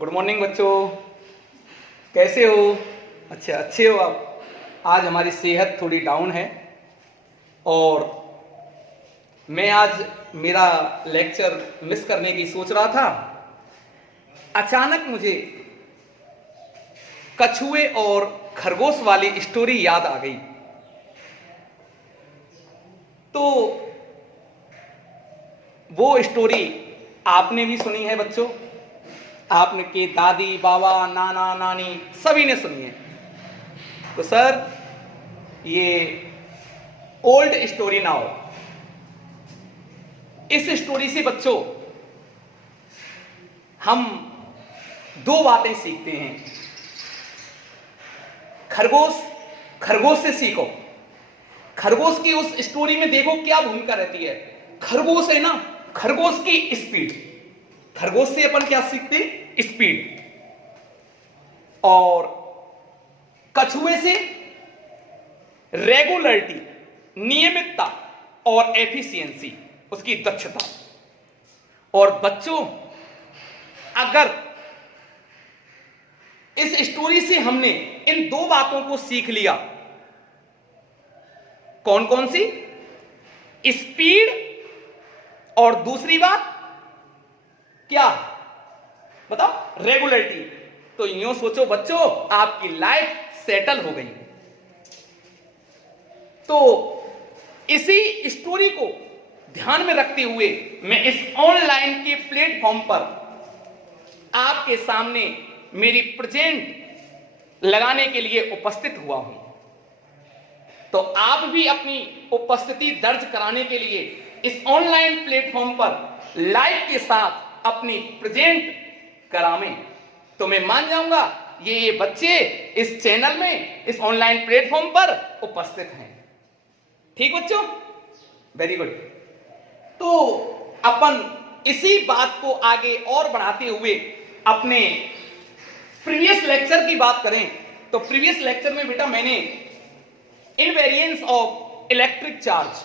Good morning बच्चों, कैसे हो? अच्छा, अच्छे हो आप? आज हमारी सेहत थोड़ी डाउन है और मैं आज मेरा लेक्चर मिस करने की सोच रहा था। अचानक मुझे कछुए और खरगोश वाली स्टोरी याद आ गई। तो वो स्टोरी आपने भी सुनी है बच्चों, आपने के दादी बाबा नाना नानी सभी ने सुनी है। तो सर, ये ओल्ड स्टोरी ना हो। इस स्टोरी से बच्चों हम दो बातें सीखते हैं। खरगोश से सीखो। खरगोश की उस स्टोरी में देखो क्या भूमिका रहती है। खरगोश है ना, खरगोश की स्पीड। खरगोश से अपन क्या सीखते? स्पीड। और कछुए से रेगुलरिटी, नियमितता और एफिशिएंसी, उसकी दक्षता। और बच्चों, अगर इस स्टोरी से हमने इन दो बातों को सीख लिया, कौन कौन सी? स्पीड और दूसरी बात क्या? बताओ, रेगुलरिटी। तो यूं सोचो बच्चों, आपकी लाइफ सेटल हो गई। तो इसी स्टोरी को ध्यान में रखते हुए मैं इस ऑनलाइन के प्लेटफॉर्म पर आपके सामने मेरी प्रेजेंट लगाने के लिए उपस्थित हुआ हूं। तो आप भी अपनी उपस्थिति दर्ज कराने के लिए इस ऑनलाइन प्लेटफॉर्म पर लाइव के साथ अपनी प्रेजेंट करावें, तो मैं मान जाऊंगा ये बच्चे इस चैनल में, इस ऑनलाइन प्लेटफॉर्म पर उपस्थित हैं। ठीक बच्चों? Very good. तो अपन इसी बात को आगे और बढ़ाते हुए अपने प्रीवियस लेक्चर की बात करें तो प्रीवियस लेक्चर में बेटा मैंने इनवेरिएंस ऑफ इलेक्ट्रिक चार्ज,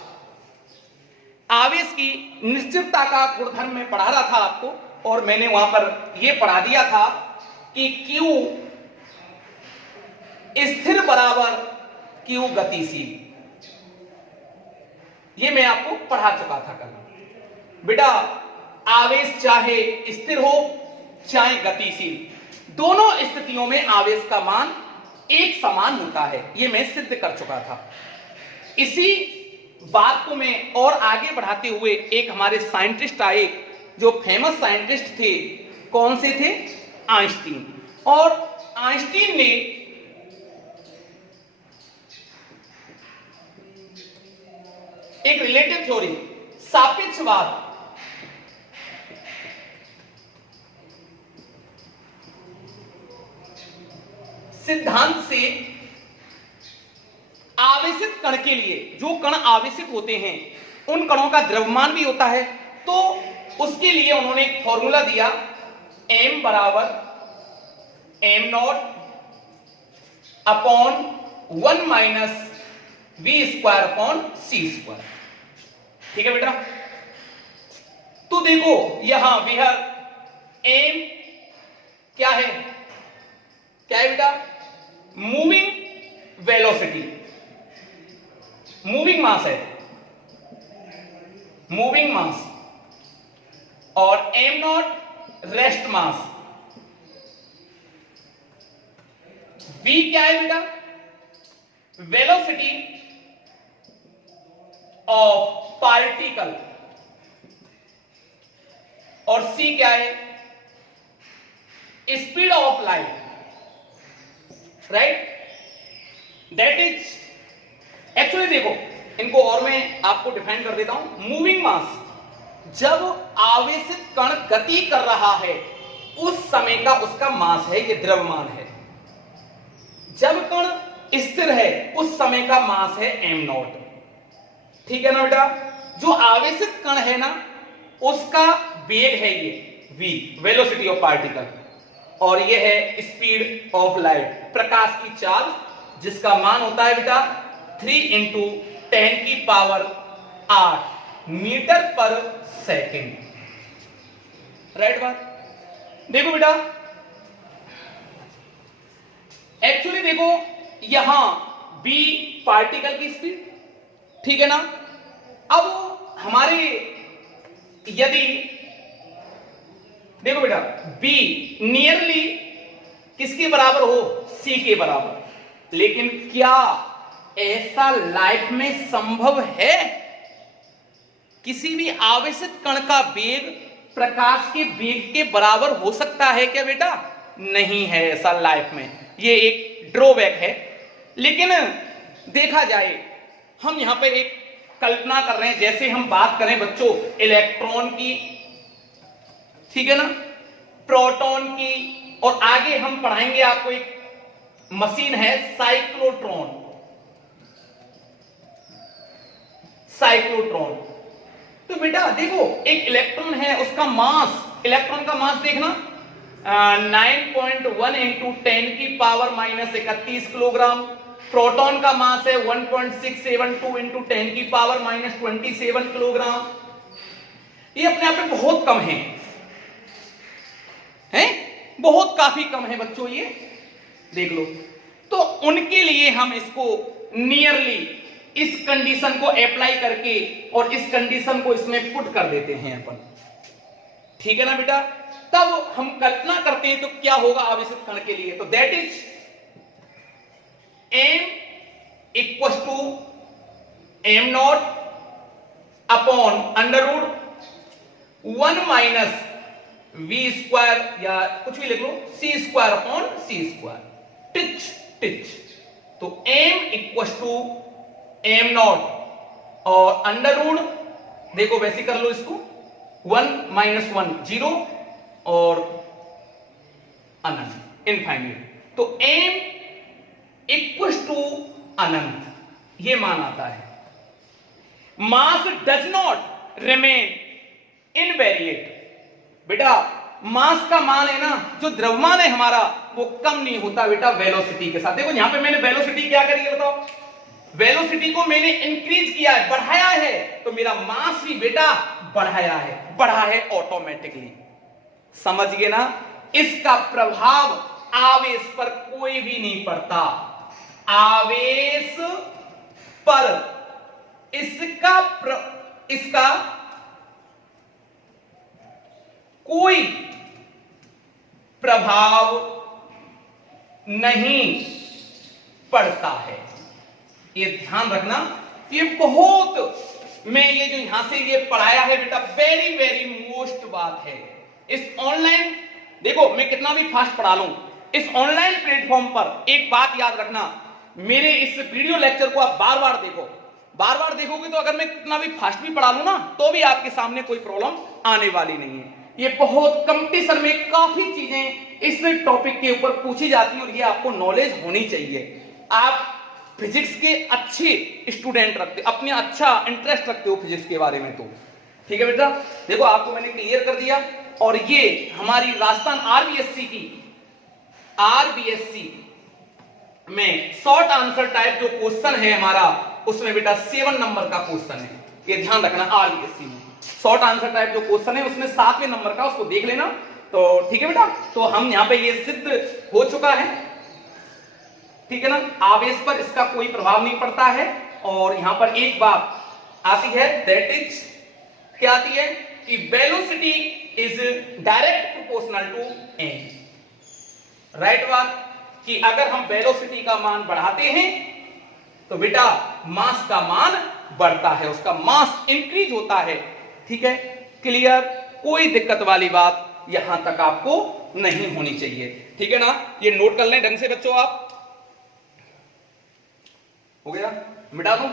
आवेश की निश्चितता का गुणधर्म में पढ़ा रहा था आपको। और मैंने वहां पर यह पढ़ा दिया था कि Q स्थिर बराबर Q गतिशील। यह मैं आपको पढ़ा चुका था कल। बेटा, आवेश चाहे स्थिर हो चाहे गतिशील, दोनों स्थितियों में आवेश का मान एक समान होता है। यह मैं सिद्ध कर चुका था। इसी बात को मैं और आगे बढ़ाते हुए एक हमारे साइंटिस्ट आए जो फेमस साइंटिस्ट थे। कौन से थे? आइंस्टीन। और आइंस्टीन ने एक रिलेटिव थ्योरी, सापेक्षवाद, सिद्धांत से आवेशित कण के लिए, जो कण आवेशित होते हैं उन कणों का द्रव्यमान भी होता है। तो उसके लिए उन्होंने एक फॉर्मूला दिया, m बराबर m0 upon 1 minus v square upon c square. ठीक है बेटा? तो देखो यहां विहर m क्या है? क्या है बेटा? मूविंग वेलोसिटी, मूविंग मास है, मूविंग मास। और m0 रेस्ट मास। v क्या है बेटा? Velocity of particle. और c क्या है? Speed of light. Right? That is actually, देखो इनको और मैं आपको डिफाइन कर देता हूं। मूविंग मास, जब आवेशित कण गति कर रहा है उस समय का उसका मास है, ये द्रव्यमान है। जब कण स्थिर है उस समय का मास है m0। ठीक है ना बेटा? जो आवेशित कण है ना, उसका वेग है ये v, वेलोसिटी ऑफ पार्टिकल। और ये है स्पीड ऑफ लाइट, प्रकाश की चाल, जिसका मान होता है बेटा 3 × 10⁸ मीटर पर सेकेंड। राइट बात? देखो बेटा, देखो यहां b पार्टिकल की स्पीड, ठीक है ना। अब हमारे यदि देखो बेटा b नियरली किसके बराबर हो, c के बराबर, लेकिन क्या ऐसा लाइफ में संभव है? किसी भी आवेशित कण का वेग प्रकाश के वेग के बराबर हो सकता है क्या बेटा? नहीं है ऐसा लाइफ में, ये एक ड्रॉबैक है। लेकिन देखा जाए, हम यहां पर एक कल्पना कर रहे हैं, जैसे हम बात करें बच्चों इलेक्ट्रॉन की, ठीक है ना, प्रोटॉन की, और आगे हम पढ़ाएंगे आपको एक मशीन है साइक्लोट्रॉन। साइक्लोट्रॉन तो बेटा देखो एक इलेक्ट्रॉन है, उसका मास, इलेक्ट्रॉन का मास देखना 9.1 इंटू 10 की पावर -31 किलोग्राम। प्रोटॉन का मास है 1.672 इंटू 10 की पावर -27 किलोग्राम। ये अपने आप में बहुत कम है, बहुत काफी कम है बच्चों, ये देख लो। तो उनके लिए हम इसको नियरली इस कंडीशन को अप्लाई करके और इस कंडीशन को इसमें पुट कर देते हैं अपन, ठीक है ना बेटा। तब हम कल्पना करते हैं तो क्या होगा आवेशित कण के लिए, तो that is m equal to m not upon under root 1 minus v square, या कुछ भी लिख लो, c square upon c square, टिच टिच। तो m equal to m not और अंडर रूट, देखो वैसे कर लो इसको, 1 माइनस 1 0 और अनंत इनफाइनाइट। तो m इक्वल टू अनंत, ये मान आता है। मास डज नॉट रिमेन इनवेरिएट। बेटा मास का मान है ना, जो द्रव्यमान है हमारा, वो कम नहीं होता बेटा वेलोसिटी के साथ। देखो यहां पे मैंने वेलोसिटी क्या करी है बताओ, वेलोसिटी को मैंने इंक्रीज किया है, बढ़ाया है, तो मेरा मास भी बेटा बढ़ाया है, बढ़ा है ऑटोमेटिकली। समझ गए ना? इसका प्रभाव आवेश पर कोई भी नहीं पड़ता, आवेश पर इसका कोई प्रभाव नहीं पड़ता है। ये ध्यान रखना, ये बहुत, मैं ये जो यहां से ये पढ़ाया है बेटा, वेरी वेरी मोस्ट बात है। इस ऑनलाइन, देखो मैं कितना भी फास्ट पढ़ा लूं, इस ऑनलाइन प्लेटफॉर्म पर एक बात याद रखना, मेरे इस वीडियो लेक्चर को आप बार बार देखो, बार बार देखोगे तो अगर मैं कितना भी फास्ट भी पढ़ा लूं ना, तो भी आपके सामने कोई प्रॉब्लम आने वाली नहीं है। ये बहुत कंपटीशन में काफी चीजें इस टॉपिक के ऊपर पूछी जाती हैं और ये आपको नॉलेज होनी चाहिए। आप फिजिक्स के अच्छे स्टूडेंट रखते, अपने अच्छा इंटरेस्ट रखते हो फिजिक्स के बारे में, तो ठीक है बेटा। देखो आपको मैंने क्लियर कर दिया। और ये हमारी राजस्थान आरबीएससी में शॉर्ट आंसर टाइप जो क्वेश्चन है हमारा, उसमें बेटा 7 नंबर का क्वेश्चन है, ये ध्यान रखना। आरबीएससी में शॉर्ट आंसर टाइप जो क्वेश्चन है उसमें 7वें नंबर का, उसको देख लेना, तो ठीक है बेटा। तो हम यहां पे ये सिद्ध हो चुका है, ठीक है ना, आवेश पर इसका कोई प्रभाव नहीं पड़ता है। और यहां पर एक बात आती है, दैट इज क्या आती है कि velocity is direct proportional to m। Right बात, कि अगर हम वेलोसिटी का मान बढ़ाते हैं तो बेटा मास का मान बढ़ता है, उसका मास इंक्रीज होता है, ठीक है। क्लियर, कोई दिक्कत वाली बात यहां तक आपको नहीं होनी चाहिए, ठीक है ना। ये नोट कर लें ढंग से बच्चों, आप हो गया, मिटा दूं।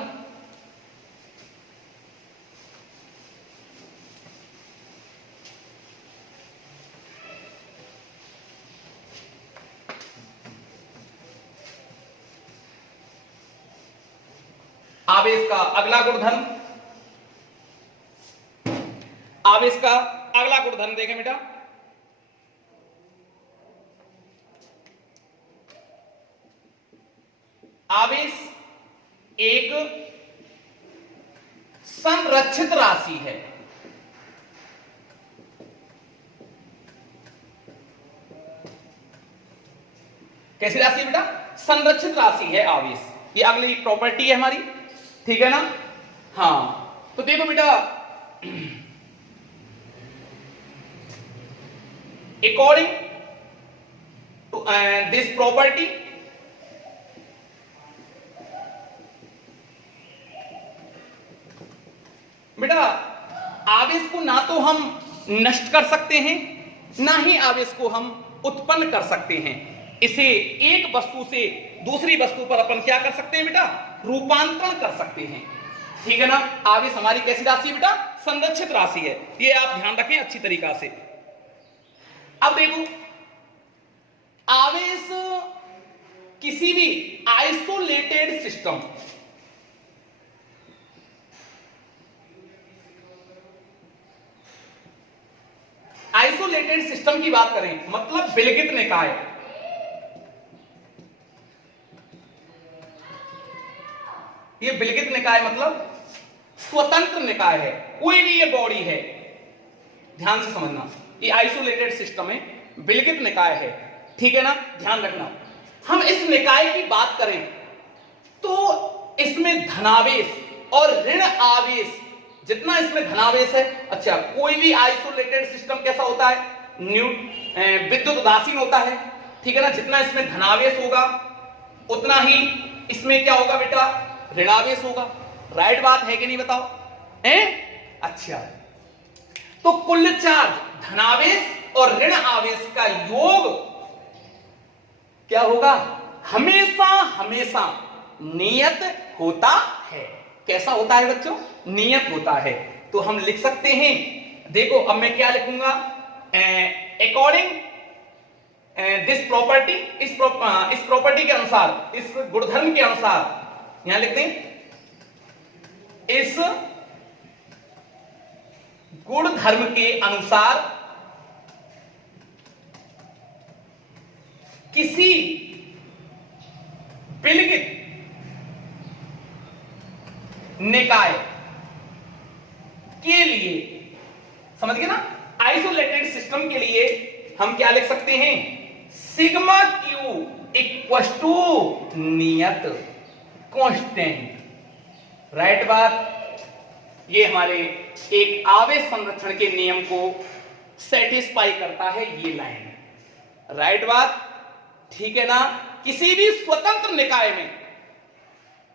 आवेश का अगला गुणधर्म, आवेश का अगला गुणधर्म देखें बेटा, आवेश एक संरक्षित राशि है। कैसी राशि बेटा? संरक्षित राशि है आवेश। ये अगली प्रॉपर्टी है हमारी, ठीक है ना। हाँ तो देखो बेटा, अकॉर्डिंग टू दिस प्रॉपर्टी, बेटा आवेश को ना तो हम नष्ट कर सकते हैं, ना ही आवेश को हम उत्पन्न कर सकते हैं। इसे एक वस्तु से दूसरी वस्तु पर अपन क्या कर सकते हैं बेटा, रूपांतरण कर सकते हैं, ठीक है ना। आवेश हमारी कैसी राशि है बेटा, संरक्षित राशि है, ये आप ध्यान रखें अच्छी तरीका से। अब देखो, आवेश किसी भी आइसोलेटेड सिस्टम, आइसोलेटेड सिस्टम की बात करें, मतलब विलगित निकाय, ये विलगित निकाय मतलब स्वतंत्र निकाय है, कोई भी ये बॉडी है, ध्यान से समझना, ये आइसोलेटेड सिस्टम है, विलगित निकाय है, ठीक है ना, ध्यान रखना। हम इस निकाय की बात करें तो इसमें धनावेश और ऋण आवेश, जितना इसमें धनावेश है, अच्छा कोई भी आइसोलेटेड सिस्टम कैसा होता है, विद्युत उदासीन होता है, ठीक है ना। जितना इसमें धनावेश होगा उतना ही इसमें क्या होगा बेटा, ऋणावेश होगा। राइट बात है कि नहीं बताओ, हैं? अच्छा, तो कुल चार्ज धनावेश और ऋण आवेश का योग क्या होगा, हमेशा हमेशा नियत होता है। कैसा होता है बच्चों, नियत होता है। तो हम लिख सकते हैं, देखो अब मैं क्या लिखूंगा, अकॉर्डिंग दिस प्रॉपर्टी, इस प्रॉपर्टी के अनुसार, इस गुणधर्म के अनुसार, यहां लिखते हैं इस गुणधर्म के अनुसार किसी विलगित निकाय के लिए, समझ गए ना, आइसोलेटेड सिस्टम के लिए हम क्या लिख सकते हैं, सिग्मा क्यू इक्वल टू नियत कांस्टेंट। राइट बात, ये हमारे एक आवेश संरक्षण के नियम को सेटिस्फाई करता है ये लाइन। राइट बात, ठीक है ना। किसी भी स्वतंत्र निकाय में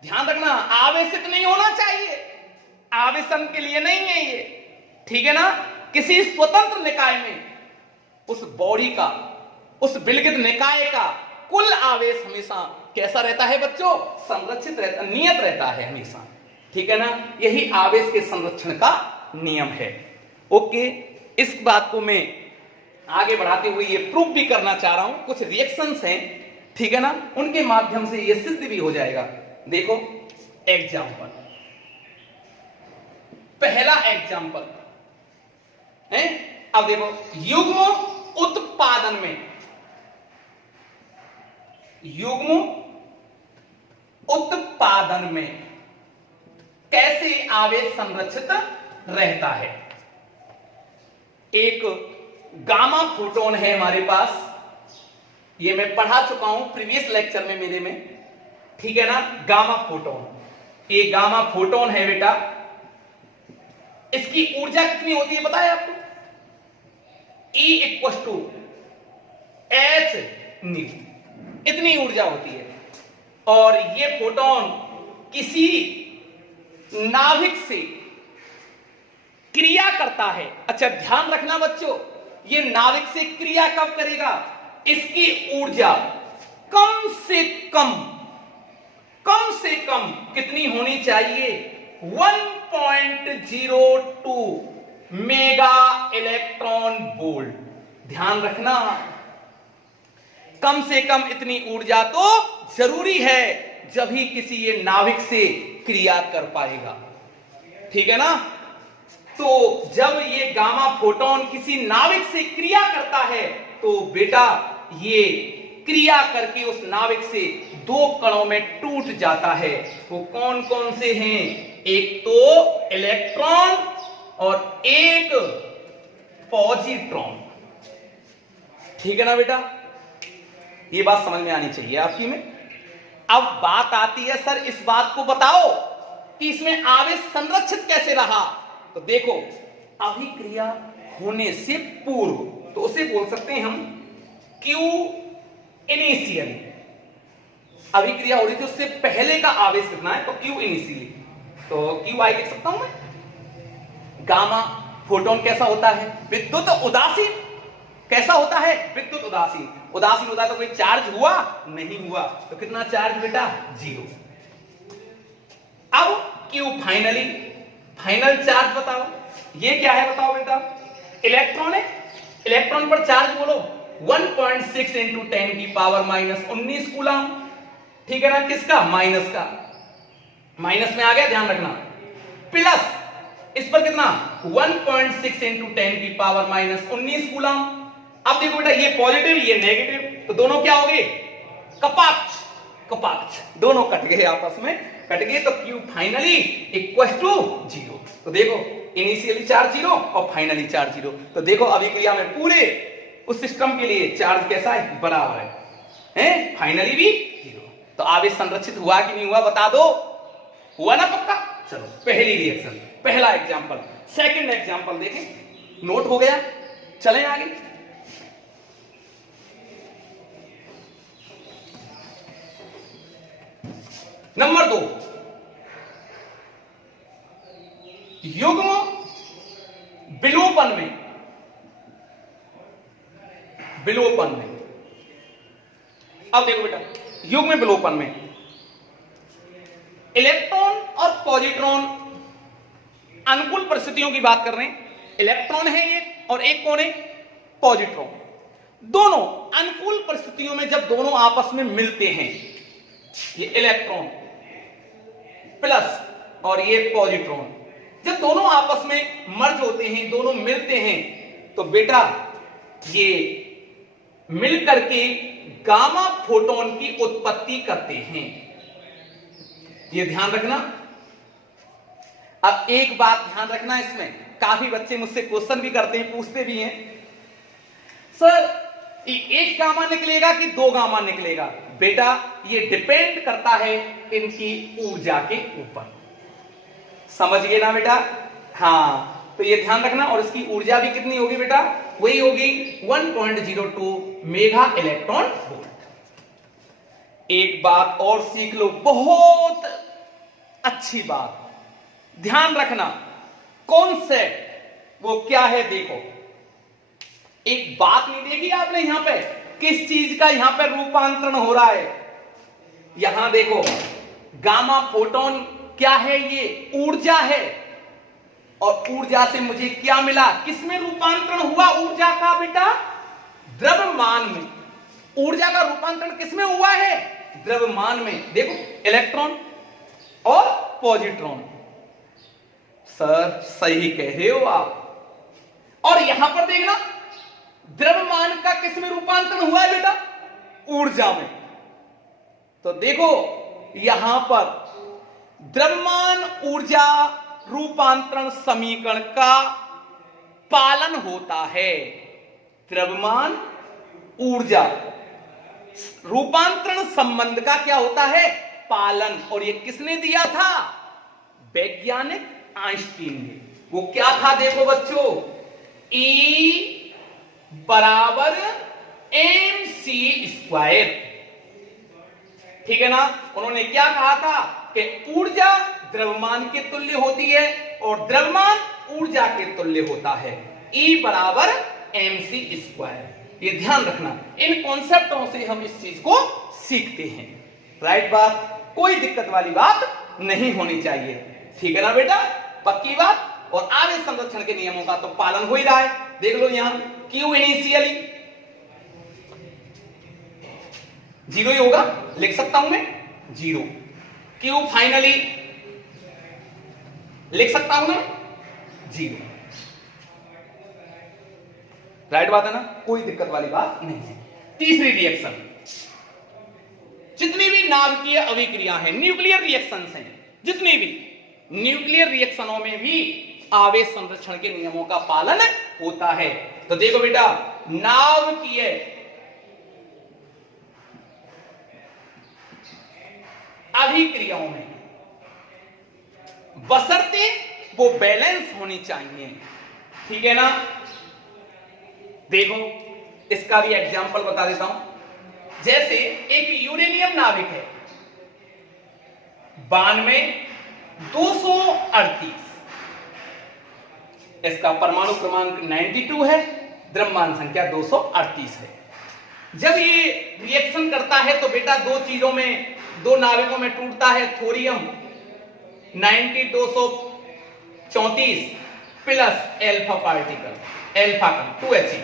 ध्यान रखना, आवेशित नहीं होना चाहिए, आवेशन के लिए नहीं है ये, ठीक है ना। किसी स्वतंत्र निकाय में उस बॉडी का, उस विलगित निकाय का कुल आवेश हमेशा कैसा रहता है बच्चों, संरक्षित रहता, नियत रहता है हमेशा, ठीक है ना। यही आवेश के संरक्षण का नियम है। ओके, इस बात को मैं आगे बढ़ाते हुए ये प्रूफ भी करना चाह रहा हूं, कुछ रिएक्शंस हैं, ठीक है ना, उनके माध्यम से ये सिद्ध भी हो जाएगा। देखो एग्जाम्पल, पहला एग्जाम्पल है, अब देखो युग्म उत्पादन में, युग्म उत्पादन में कैसे आवेश संरक्षित रहता है। एक गामा फोटोन है हमारे पास, ये मैं पढ़ा चुका हूं प्रीवियस लेक्चर में मेरे में, ठीक है ना। गामा फोटोन, ये गामा फोटोन है बेटा, इसकी ऊर्जा कितनी होती है पता है आपको, E equal to H nu, इतनी ऊर्जा होती है। और ये फोटोन किसी नाभिक से क्रिया करता है। अच्छा ध्यान रखना बच्चों, ये नाभिक से क्रिया कब करेगा, इसकी ऊर्जा कम से कम कितनी होनी चाहिए, 1.02 मेगा इलेक्ट्रॉन वोल्ट। ध्यान रखना, कम से कम इतनी ऊर्जा तो जरूरी है, जब ही किसी ये नाभिक से क्रिया कर पाएगा, ठीक है ना। तो जब ये गामा फोटोन किसी नाभिक से क्रिया करता है तो बेटा ये क्रिया करके उस नाभिक से दो कणों में टूट जाता है। वो कौन कौन से हैं, एक तो इलेक्ट्रॉन और एक पॉजिट्रॉन, ठीक है ना बेटा। ये बात समझ में आनी चाहिए आपकी में, अब बात आती है सर इस बात को बताओ कि इसमें आवेश संरक्षित कैसे रहा। तो देखो अभिक्रिया होने से पूर्व, तो उसे बोल सकते हैं हम क्यू इनिशियल। अभिक्रिया हो रही थी उससे पहले का आवेश कितना है, तो क्यू इनिशियली, तो क्यू आई लिख सकता हूं मैं। गामा फोटोन कैसा होता है, विद्युत उदासीन। कैसा होता है, विद्युत उदासीन। उदासीन होता है तो कोई चार्ज हुआ नहीं हुआ, तो कितना चार्ज बेटा, 0। अब क्यू फाइनली, फाइनल चार्ज बताओ, ये क्या है बताओ बेटा, इलेक्ट्रॉन है। इलेक्ट्रॉन पर चार्ज बोलो 1.6 इंटू 10 की पावर -19 कूलम। ठीक है ना, किसका, माइनस का, माइनस में आ गया ध्यान रखना, प्लस इस पर कितना 1.6 इंटू 10 की पावर -19 कूलम। अब देखो बेटा ये पॉजिटिव ये नेगेटिव, तो दोनों क्या हो गए, कपाक्ष, कपाक्ष, दोनों कट गए, आपस में कट गए, तो क्यू फाइनली इक्वल टू 0। तो देखो इनिशियली चार्ज 0 और फाइनली चार्ज 0। तो देखो अभिक्रिया में पूरे उस सिस्टम के लिए चार्ज कैसा है, बराबर है, फाइनली भी 0। तो आवेश संरक्षित हुआ कि नहीं हुआ बता दो, हुआ ना पक्का। चलो पहली रिएक्शन, पहला एग्जांपल। सेकंड एग्जांपल देखें, नोट हो गया, चलें आगे। नंबर 2, युग्म विलोपन में, विलोपन में। अब देखो बेटा युग्म विलोपन में इलेक्ट्रॉन और पॉजिट्रॉन, अनुकूल परिस्थितियों की बात कर रहे हैं। इलेक्ट्रॉन है एक और एक कौन है, पॉजिट्रॉन। दोनों अनुकूल परिस्थितियों में जब दोनों आपस में मिलते हैं, ये इलेक्ट्रॉन प्लस और ये पॉजिट्रॉन, जब दोनों आपस में मर्ज होते हैं, दोनों मिलते हैं, तो बेटा ये मिलकर के गामा फोटोन की उत्पत्ति करते हैं। ये ध्यान रखना। अब एक बात ध्यान रखना, इसमें काफी बच्चे मुझसे क्वेश्चन भी करते हैं, पूछते भी हैं, सर एक गामा निकलेगा कि 2 गामा निकलेगा। बेटा ये डिपेंड करता है इनकी ऊर्जा के ऊपर, समझ गए ना बेटा। हाँ तो ये ध्यान रखना, और इसकी ऊर्जा भी कितनी होगी बेटा, वही होगी 1.02 मेगा इलेक्ट्रॉन वोल्ट। एक बात और सीख लो, बहुत अच्छी बात, ध्यान रखना, कॉन्सेप्ट वो क्या है। देखो एक बात नहीं देखी आपने, यहां पे किस चीज का यहां पे रूपांतरण हो रहा है। यहां देखो गामा फोटोन क्या है, ये ऊर्जा है, और ऊर्जा से मुझे क्या मिला, किसमें रूपांतरण हुआ ऊर्जा का बेटा, द्रव्यमान में। ऊर्जा का रूपांतरण किसमें हुआ है, द्रव्यमान में। देखो इलेक्ट्रॉन और पॉजिट्रॉन, सर सही कह रहे हो आप। और यहां पर देखना द्रव्यमान का किसमें रूपांतरण हुआ है बेटा, ऊर्जा में। तो देखो यहां पर द्रव्यमान ऊर्जा रूपांतरण समीकरण का पालन होता है। द्रव्यमान ऊर्जा रूपांतरण संबंध का क्या होता है, पालन। और ये किसने दिया था, वैज्ञानिक आइंस्टीन ने। वो क्या था देखो बच्चों, E बराबर mc²। ठीक है ना, उन्होंने क्या कहा था कि ऊर्जा द्रव्यमान के तुल्य होती है और द्रव्यमान ऊर्जा के तुल्य होता है, E बराबर mc²। ये ध्यान रखना, इन कॉन्सेप्टों से हम इस चीज को सीखते हैं। राइट बात, कोई दिक्कत वाली बात नहीं होनी चाहिए। ठीक है ना बेटा, पक्की बात। और आवेश संरक्षण के नियमों का तो पालन हो ही रहा है। देख लो यहां क्यू इनिशियली 0 ही होगा, लिख सकता हूं मैं 0। क्यू फाइनली लिख सकता हूं ना 0। राइट बात है ना, कोई दिक्कत वाली बात नहीं है। तीसरी रिएक्शन, जितनी भी नाभिकीय अभिक्रिया है, न्यूक्लियर रिएक्शंस हैं, जितनी भी न्यूक्लियर रिएक्शनों में भी आवेश संरक्षण के नियमों का पालन होता है। तो देखो बेटा नाभिकीय सभी क्रियाओं में, बशर्ते वो बैलेंस होनी चाहिए। ठीक है ना? देखो इसका भी एग्जांपल बता देता हूं। जैसे एक यूरेनियम नाभिक है 92,238, इसका परमाणु क्रमांक 92 है, द्रव्यमान संख्या 238 है। जब ये रिएक्शन करता है तो बेटा दो चीजों में, दो नाभिकों में टूटता है। Thorium 92,234 plus alpha particle, alpha कण 2He।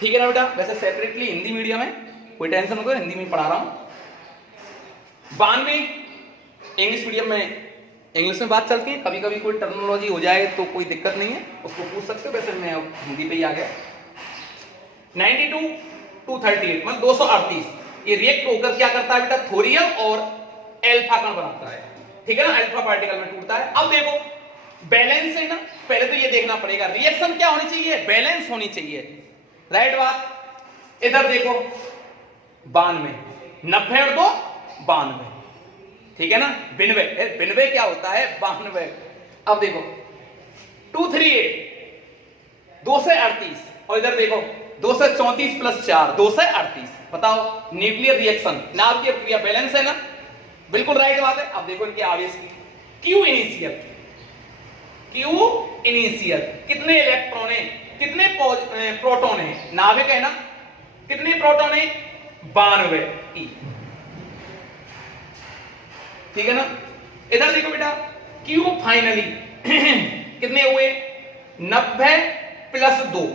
ठीक है ना बेटा? वैसे सेपरेटली हिंदी मीडियम है, कोई टेंशन मत करो, हिंदी में पढ़ा रहा हूं। 92 इंग्लिश मीडियम में इंग्लिश में बात चलती है, कभी कभी कोई टर्मिनोलॉजी हो जाए तो कोई दिक्कत नहीं है, उसको पूछ सकते हो। वैसे मैं अब हिंदी पे ही आ गया। 92,238 मतलब 238, ये रिएक्ट होकर क्या करता है बेटा? थोरियम और एल्फा कण बनाता है। ठीक है ना? अल्फा पार्टिकल में टूटता है। अब देखो बैलेंस है ना, पहले तो ये देखना पड़ेगा रिएक्शन क्या होनी चाहिए, बैलेंस होनी चाहिए। राइट बात? इधर देखो 92, 90 और 2 92। ठीक है ना? 92, 92 क्या होता है? 92। अब देखो 238 238 और इधर देखो 234 प्लस 4 238। बताओ न्यूक्लियर रिएक्शन, नाभ की क्रिया बैलेंस है ना? बिल्कुल राइट बात है। अब देखो इनके आवेश की क्यू इनिशियल, क्यू इनिशियल कितने इलेक्ट्रॉन है, कितने प्रोटॉन है? नाभिक है ना, कितने प्रोटॉन है? 92 E। ठीक है ना? इधर देखो बेटा क्यू फाइनली कितने हुए? 90 प्लस 2।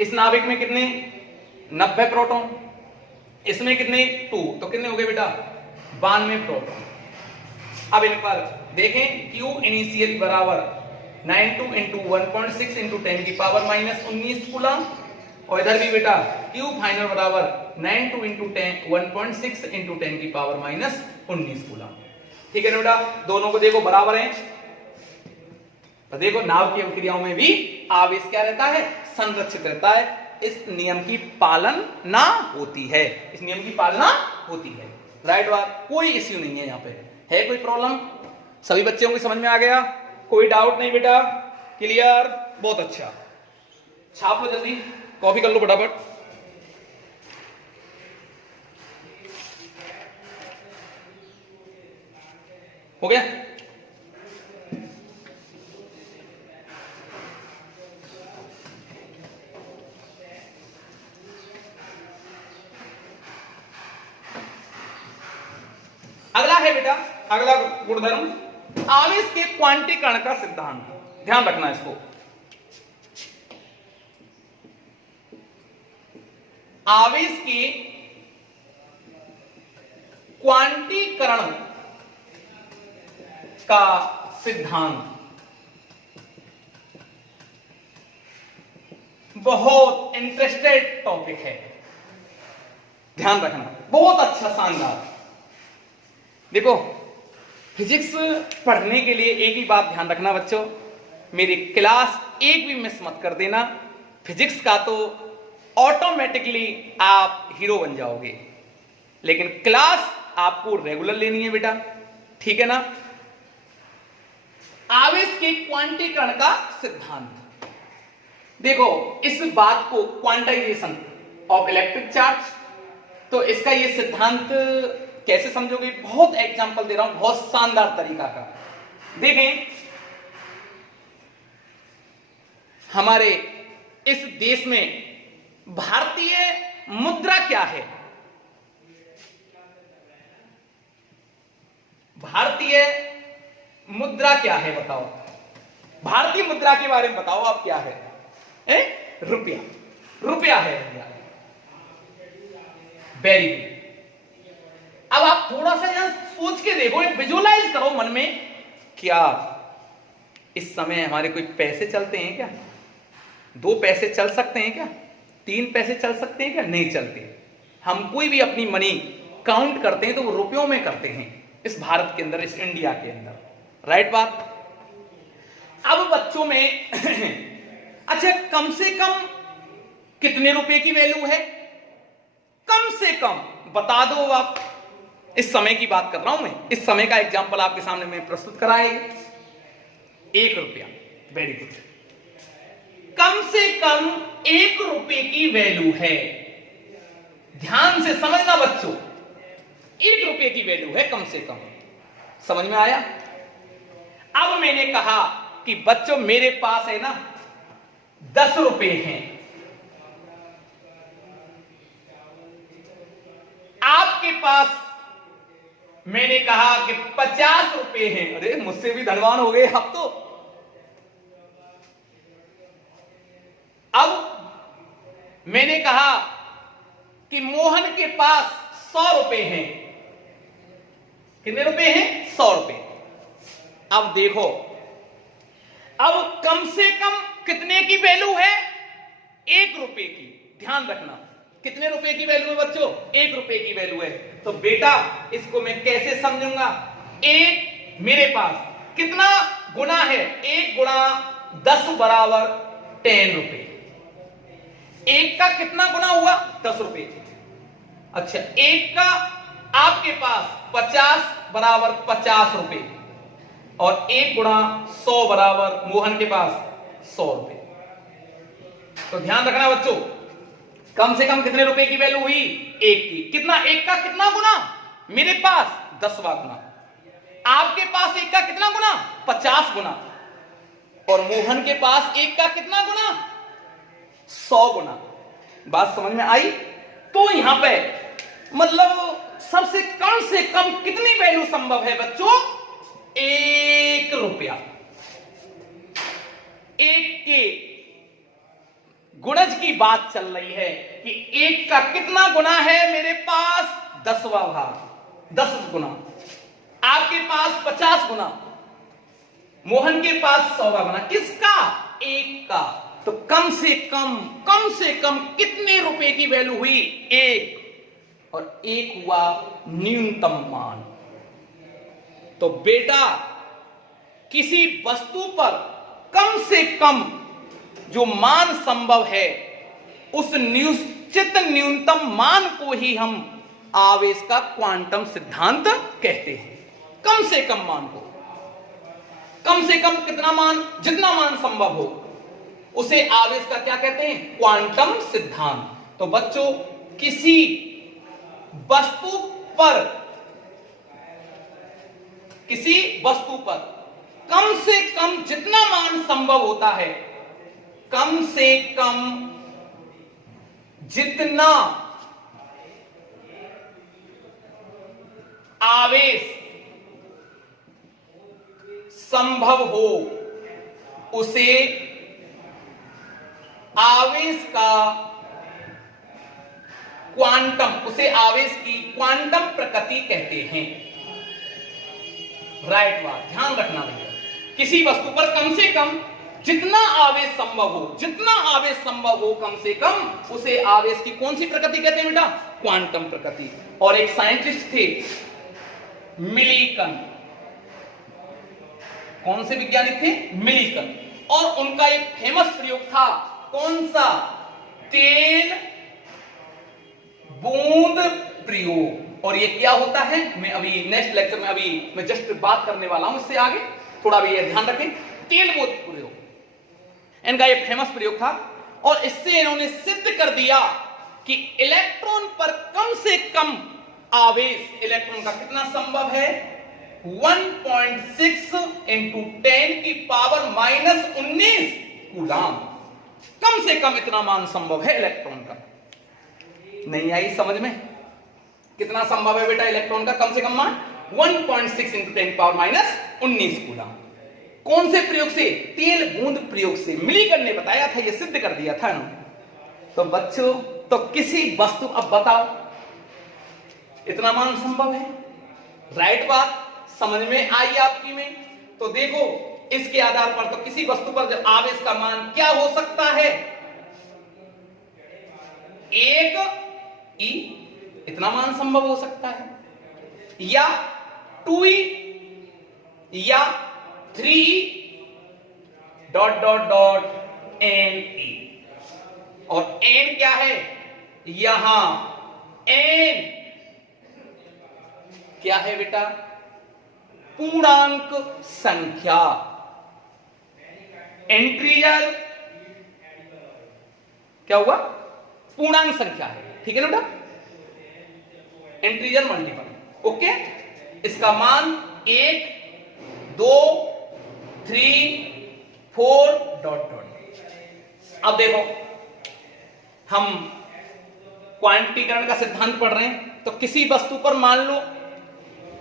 इस नाभिक में कितने? 90 प्रोटॉन, इसमें कितने? 2, तो कितने हो गए बेटा? 92 प्रोटॉन। अब इन पर देखें क्यू इनिशियल बराबर 92 इंटू 1.6 इंटू 10 की पावर माइनस 19 कूलम, और इधर भी बेटा क्यू फाइनल बराबर 92 इंटू 1.6 इंटू 10 की पावर माइनस 19 कूलम। ठीक है ना बेटा? दोनों को देखो बराबर है। तो देखो नाभ की क्रियाओं में भी आवेश क्या रहता है? संरक्षित रहता है। इस नियम की पालना होती है, इस नियम की पालना होती है। राइट बात? कोई इश्यू नहीं है यहाँ पे। है कोई प्रॉब्लम? सभी बच्चों को समझ में आ गया? कोई डाउट नहीं बेटा? क्लियर? बहुत अच्छा। छाप लो जल्दी, कॉपी कर लो फटाफट। हो गया? अगला है बेटा, अगला गुणधर्म आवेश के क्वांटीकरण का सिद्धांत। ध्यान रखना इसको। आवेश के क्वांटीकरण का सिद्धांत बहुत इंटरेस्टेड टॉपिक है, ध्यान रखना। बहुत अच्छा, शानदार। देखो फिजिक्स पढ़ने के लिए एक ही बात ध्यान रखना बच्चों, मेरी क्लास एक भी मिस मत कर देना। फिजिक्स का तो ऑटोमेटिकली आप हीरो बन जाओगे, लेकिन क्लास आपको रेगुलर लेनी है बेटा। ठीक है ना? आवेश के क्वांटीकरण का सिद्धांत। देखो इस बात को क्वांटाइजेशन ऑफ इलेक्ट्रिक चार्ज, तो इसका ये सिद्धांत कैसे समझोगे? बहुत एग्जांपल दे रहा हूं, बहुत शानदार तरीका का। देखें हमारे इस देश में भारतीय मुद्रा क्या है? भारतीय मुद्रा क्या है बताओ? भारतीय मुद्रा के बारे में बताओ आप, क्या है? रुपया। रुपया है भैया। Very good. अब आप थोड़ा सा यहां सोच के देखो, विजुअलाइज करो मन में, क्या इस समय हमारे कोई पैसे चलते हैं क्या? 2 पैसे चल सकते हैं क्या? 3 पैसे चल सकते हैं क्या? नहीं चलते। हम कोई भी अपनी मनी काउंट करते हैं तो वो रुपयों में करते हैं, इस भारत के अंदर, इस इंडिया के अंदर। राइट बात? अब बच्चों में अच्छा कम से कम कितने रुपए की वैल्यू है? कम से कम बता दो आप। इस समय की बात कर रहा हूं मैं, इस समय का एग्जाम्पल आपके सामने मैं प्रस्तुत कराए। 1 रुपया, वेरी गुड। कम से कम 1 रुपए की वैल्यू है, ध्यान से समझना बच्चों, 1 रुपए की वैल्यू है कम से कम। समझ में आया? अब मैंने कहा कि बच्चों मेरे पास है ना 10 रुपए हैं, आपके पास मैंने कहा कि 50 रुपए हैं। अरे मुझसे भी धनवान हो गए आप तो। अब मैंने कहा कि मोहन के पास 100 रुपए हैं। कितने रुपए हैं? 100 रुपए। अब देखो, अब कम से कम कितने की वैल्यू है? 1 रुपए की। ध्यान रखना, कितने रुपए की वैल्यू है बच्चों? 1 रुपए की वैल्यू है। तो बेटा इसको मैं कैसे समझूंगा? 1 मेरे पास कितना गुना है? 1 गुना 10 बराबर 10 रुपए। 1 का कितना गुना हुआ? 10 रुपए। अच्छा, 1 का आपके पास 50 बराबर 50 रुपए, और 1 गुणा 100 बराबर मोहन के पास 100 रुपए। तो ध्यान रखना बच्चों, कम से कम कितने रुपए की वैल्यू हुई? 1 की। कितना? 1 का कितना गुना? मेरे पास 10वां गुना। आपके पास 1 का कितना गुना? 50 गुना। और मोहन के पास 1 का कितना गुना? 100 गुना। बात समझ में आई? तो यहां पे मतलब सबसे कम से कम कितनी वैल्यू संभव है बच्चों? 1 रुपया। 1 के गुणज की बात चल रही है कि 1 का कितना गुना है मेरे पास? 10वां भाग, 10 गुना। आपके पास 50 गुना, मोहन के पास 100वां गुना। किसका? 1 का। तो कम से कम कितने रुपए की वैल्यू हुई? 1। और 1 हुआ न्यूनतम मान। तो बेटा किसी वस्तु पर कम से कम जो मान संभव है, उस निश्चित न्यूनतम मान को ही हम आवेश का क्वांटम सिद्धांत कहते हैं। कम से कम मान को, कम से कम कितना मान? जितना मान संभव हो उसे आवेश का क्या कहते हैं? क्वांटम सिद्धांत। तो बच्चों किसी वस्तु पर कम से कम जितना मान संभव होता है, कम से कम जितना आवेश संभव हो उसे आवेश का क्वांटम, उसे आवेश की क्वांटम प्रकृति कहते हैं। राइट बात, ध्यान रखना भैया। किसी वस्तु पर कम से कम जितना आवेश संभव हो कम से कम, उसे आवेश की कौन सी प्रकृति कहते हैं बेटा? क्वांटम प्रकृति। और एक साइंटिस्ट थे मिलीकन। कौन से वैज्ञानिक थे? मिलीकन। और उनका एक फेमस प्रयोग था, कौन सा? तेल बूंद प्रयोग। और ये क्या होता है मैं अभी नेक्स्ट लेक्चर में मैं जस्ट बात करने वाला हूं। इससे आगे थोड़ा भी ये ध्यान रखें। तेल बूंद प्रयोग इनका ये फेमस प्रयोग था, और इससे इन्होंने सिद्ध कर दिया कि इलेक्ट्रॉन पर कम से कम आवेश, इलेक्ट्रॉन का कितना संभव है? 1.6 × 10⁻⁻⁹ कूलाम। कम से कम इतना मान संभव है इलेक्ट्रॉन का। नहीं आई समझ में? कितना संभव है बेटा इलेक्ट्रॉन का कम से कम मान? 1.6 × 10⁻⁻⁹ कूलाम। कौन से प्रयोग से? तेल बूंद प्रयोग से। मिलीकन ने बताया था, यह सिद्ध कर दिया था ना। तो बच्चों, तो किसी वस्तु, अब बताओ इतना मान संभव है? राइट बात समझ में आई आपकी में? तो देखो इसके आधार पर तो किसी वस्तु पर जब आवेश का मान क्या हो सकता है? 1 E, इतना मान संभव हो सकता है, या 2E, या 3E .NE। और N क्या है? यहां N क्या है बेटा? पूर्णांक संख्या। इंटीजर क्या हुआ? पूर्णांक संख्या है, ठीक है ना बेटा? Integer multiple, okay. इसका मान 1, 2, 3, 4 डॉट डॉट। अब देखो, हम क्वांटीकरण का सिद्धांत पढ़ रहे हैं, तो किसी वस्तु पर मान लो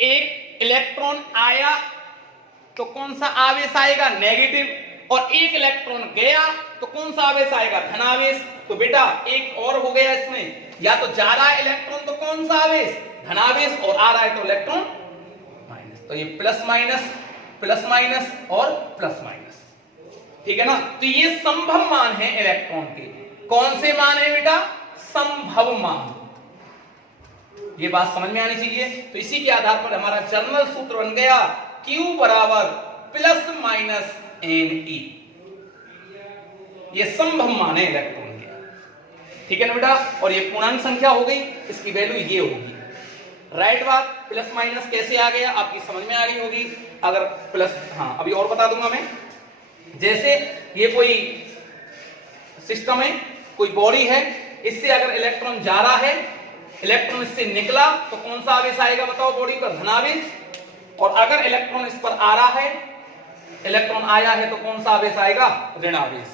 एक इलेक्ट्रॉन आया तो कौन सा आवेश आएगा? नेगेटिव। और एक इलेक्ट्रॉन गया तो कौन सा आवेश आएगा? धनावेश। तो बेटा एक और हो गया इसमें, या तो जा रहा है इलेक्ट्रॉन तो कौन सा आवेश? धनावेश, और आ रहा है तो इलेक्ट्रॉन माइनस। तो ये प्लस माइनस और प्लस माइनस, ठीक है ना? तो ये संभव मान है इलेक्ट्रॉन के। कौन से मान है बेटा? संभव मान। ये बात समझ में आनी चाहिए। तो इसी के आधार पर हमारा जर्नल सूत्र बन गया Q बराबर प्लस माइनस Ne। ये संभव मान है इलेक्ट्रॉन के, ठीक है ना बेटा? और ये पूर्णांक संख्या हो गई, इसकी वैल्यू ये होगी। राइट बात? प्लस माइनस कैसे आ गया आपकी समझ में आ गई होगी। अगर प्लस, हाँ अभी और बता दूंगा मैं। जैसे ये कोई सिस्टम है, कोई बॉडी है, इससे अगर इलेक्ट्रॉन जा रहा है, इलेक्ट्रॉन इससे निकला तो कौन सा आवेश आएगा बताओ बॉडी पर? धनावेश। और अगर इलेक्ट्रॉन इस पर आ रहा है, इलेक्ट्रॉन आया है तो कौन सा आवेश आएगा? ऋणावेश।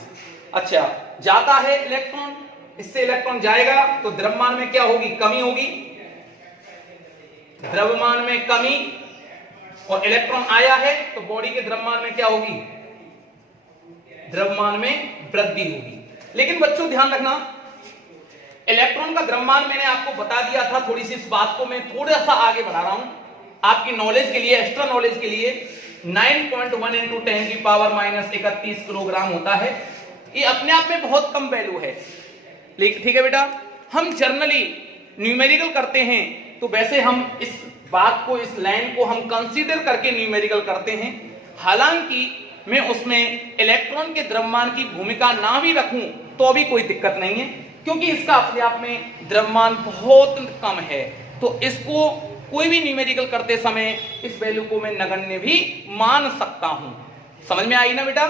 अच्छा, जाता है इलेक्ट्रॉन, इससे इलेक्ट्रॉन जाएगा तो द्रव्यमान में क्या होगी? कमी होगी। द्रव्यमान में कमी। और इलेक्ट्रॉन आया है तो बॉडी के द्रव्यमान में क्या होगी? द्रव्यमान में वृद्धि होगी। लेकिन बच्चों ध्यान रखना, इलेक्ट्रॉन का द्रव्यमान मैंने आपको बता दिया था। थोड़ी सी इस बात को मैं थोड़ा सा आगे बढ़ा रहा हूं आपकी नॉलेज के लिए, एक्स्ट्रा नॉलेज के लिए। 9.1 × 10⁻³ किलोग्राम होता है। ये अपने आप में बहुत कम वैल्यू है, लेकिन ठीक है बेटा, हम जर्नली न्यूमेरिकल करते हैं तो वैसे हम इस बात को, इस लाइन को हम कंसीडर करके न्यूमेरिकल करते हैं। हालांकि मैं उसमें इलेक्ट्रॉन के द्रव्यमान की भूमिका ना भी रखूं तो भी कोई दिक्कत नहीं है, क्योंकि इसका अपने आप में द्रव्यमान बहुत कम है। तो इसको कोई भी न्यूमेरिकल करते समय इस वैल्यू को मैं नगण्य भी मान सकता हूं। समझ में आई ना बेटा?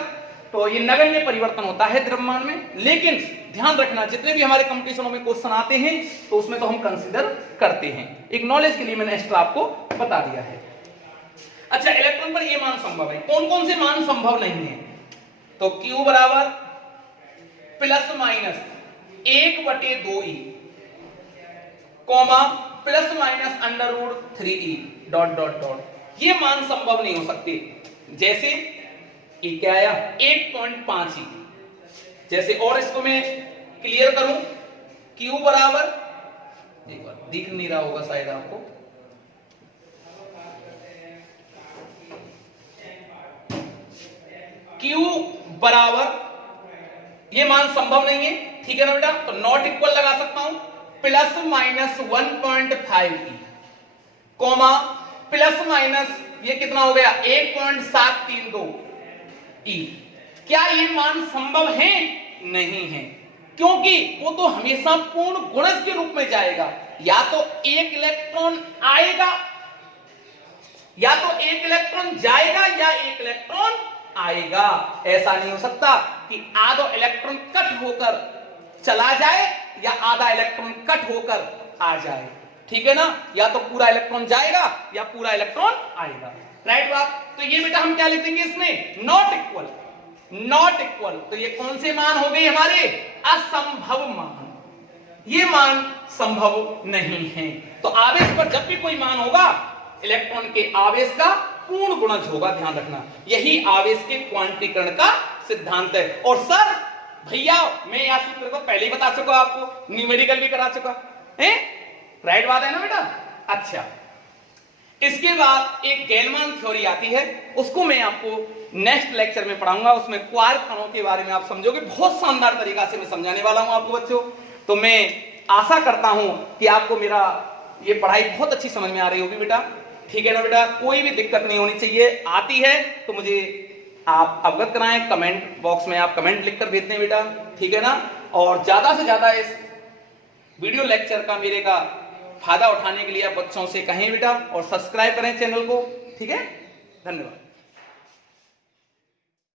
तो ये नगण्य परिवर्तन होता है द्रव्यमान में। लेकिन ध्यान रखना, जितने भी हमारे कंपटीशनों में क्वेश्चन आते हैं तो उसमें तो हम कंसीडर करते हैं। एक नॉलेज के लिए मैंने एक्स्ट्रा आपको बता दिया है। अच्छा, इलेक्ट्रॉन पर ये मान संभव है। कौन कौन से मान संभव नहीं है? तो Q बराबर plus minus 1/2E comma plus minus √3E dot dot dot. ये मान संभव नहीं हो सकते। जैसे ये क्या आया? 8.5E। जैसे और इसको मैं क्लियर करूं, Q बराबर, एक बार दिख नहीं रहा होगा शायद आपको, Q बराबर, ये मान संभव नहीं है, ठीक है ना बेटा? तो नॉट इक्वल लगा सकता हूं, plus minus 1.5E comma plus minus ये कितना हो गया? 1.732E। क्या ये मान संभव है? नहीं है, क्योंकि वो तो हमेशा पूर्ण गुणज के रूप में जाएगा। या तो एक इलेक्ट्रॉन आएगा, या तो एक इलेक्ट्रॉन जाएगा, या एक इलेक्ट्रॉन आएगा। ऐसा नहीं हो सकता कि आधा इलेक्ट्रॉन कट होकर चला जाए या आधा इलेक्ट्रॉन कट होकर आ जाए, ठीक है ना? या तो पूरा इलेक्ट्रॉन जाएगा या पूरा इलेक्ट्रॉन आएगा। राइट बात? तो ये बेटा हम क्या लिख देंगे इसमें? Not equal. नॉट इक्वल, तो ये कौन से मान हो गए हमारे? असंभव मान। ये मान संभव नहीं है। तो आवेश पर जब भी कोई मान होगा, इलेक्ट्रॉन के आवेश का पूर्ण गुणज होगा। ध्यान रखना, यही आवेश के क्वांटीकरण का सिद्धांत है। और सर भैया मैं यह सूत्र को पहले ही बता चुका, आपको न्यूमेरिकल भी करा चुका है। राइट बात है ना बेटा? अच्छा, इसके बाद एक गेलमान थ्योरी आती है, उसको मैं आपको नेक्स्ट लेक्चर में पढ़ाऊंगा। उसमें क्वार्क कणों के बारे में आप समझोगे। बहुत शानदार तरीका से मैं समझाने वाला हूं आपको बच्चों। तो मैं आशा करता हूं कि आपको मेरा ये पढ़ाई बहुत अच्छी समझ में आ रही होगी बेटा, ठीक है ना बेटा? कोई भी दिक्कत नहीं होनी चाहिए। आती है तो मुझे आप अवगत कराएं, कमेंट बॉक्स में आप कमेंट लिखकर भेजते हैं बेटा, ठीक है ना? और ज्यादा से ज्यादा इस वीडियो लेक्चर का मेरे का फायदा उठाने के लिए आप बच्चों से कहें बेटा, और सब्सक्राइब करें चैनल को। ठीक है, धन्यवाद।